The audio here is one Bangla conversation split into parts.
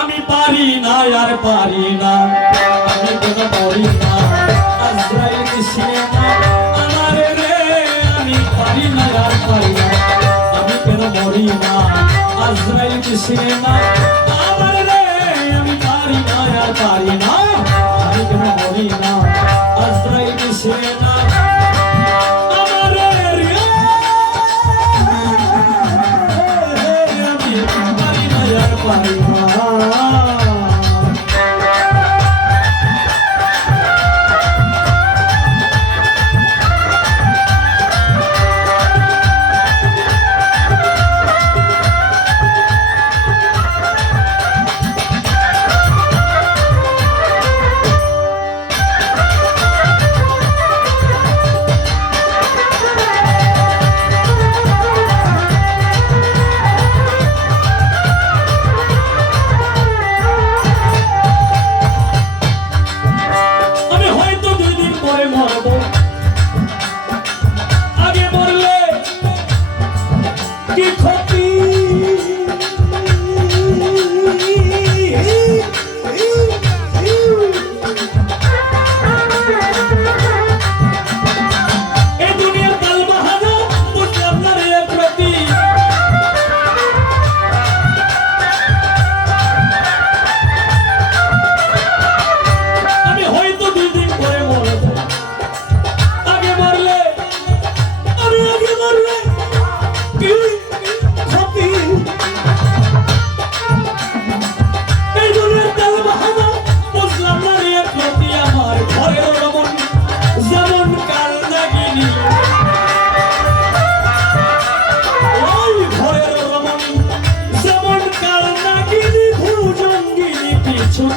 আমি পারি না আর পারি না, আমি কেন মরি না আজরাইল কিসে না আমার রে, আমি পারি না আর পারি না, আমি কেন মরি না আজরাইল কিসে না আমার রে, আমি পারি না আর পারি না, আমি কেন মরি না আজরাইল কিসে না আমার রে, আমি পারি না আর পারি না।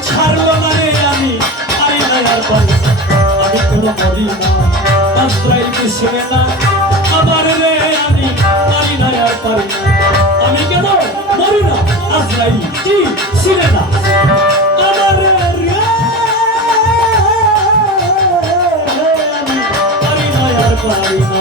ছাড়লো না রে, আমি পারি না আর পারি না, আমি কোনো মরি না আজরাইল কিসে না আমার রে, আমি পারি না আর পারি না, আমি কেন মরি না আজরাইল কিসে না আমার রে, আমি পারি না আর পারি না।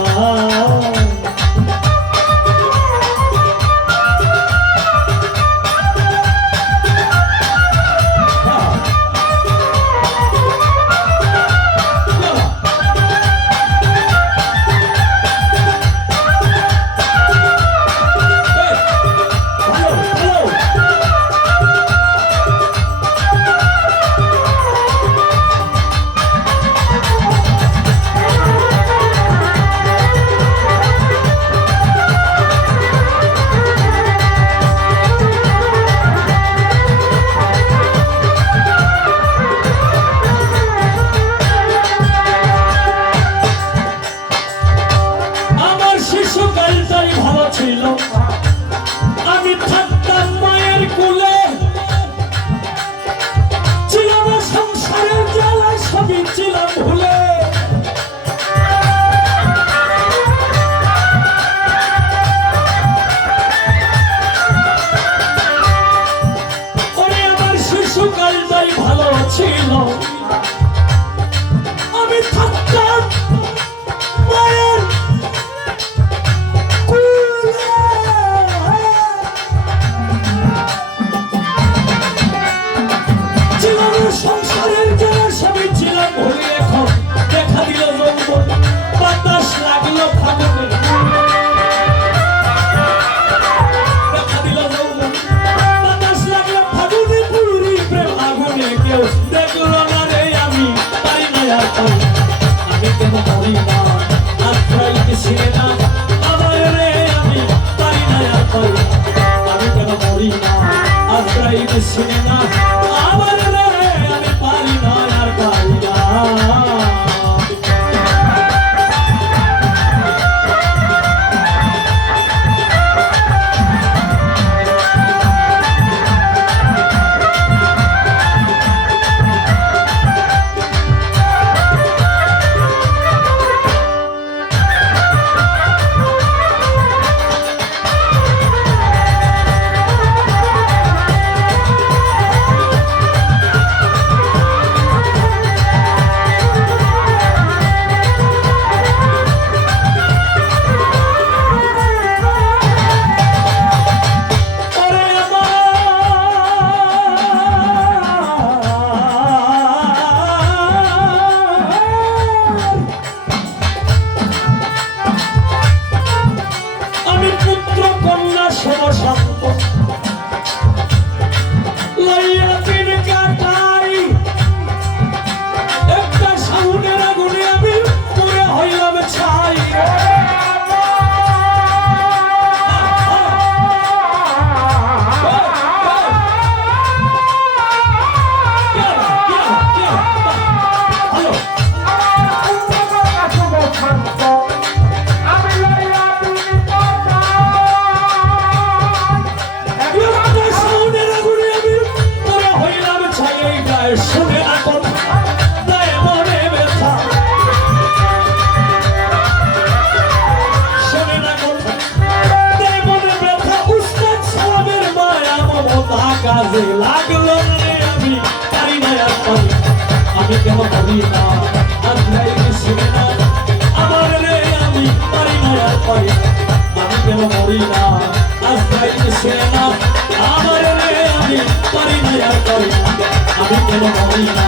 আমি থাকতাম মায়ের কোলে, ছিলাম সংসারের জ্বালা, সবই ছিলাম ভুলে, ওরে আমার শিশুকালটাই ভালো ছিল, আমি থাকতাম মায়ের সংসারের যারা সবই ছিলাম ভুলে, এখন দেখা দিল যৌবন, বাতাস লাগলো ফাগুনে, দেখা দিল যৌবন, বাতাস লাগলো ফাগুনে, পুরি প্রেম আগুনে, কেউ দেখলো না রে, আমি পারি না আর পারি না, আমি কেন পারি না আজরাইল কিসে না আমার রে, আমি পারি না আর পারি না, আমি কেন পারি না আজরাইল কিসে না আমার রে, আমি পারি না আর পারি না। লাগলো রে আমি পারি না আর পারি না। আমি কেন পারি না আজরাইল শুনে না আমার রে আমি পারি না আর পারি না। আমি কেন পারি না আজরাইল শুনে না আমার রে আমি পারি না আর পারি না। আমি কেন পারি না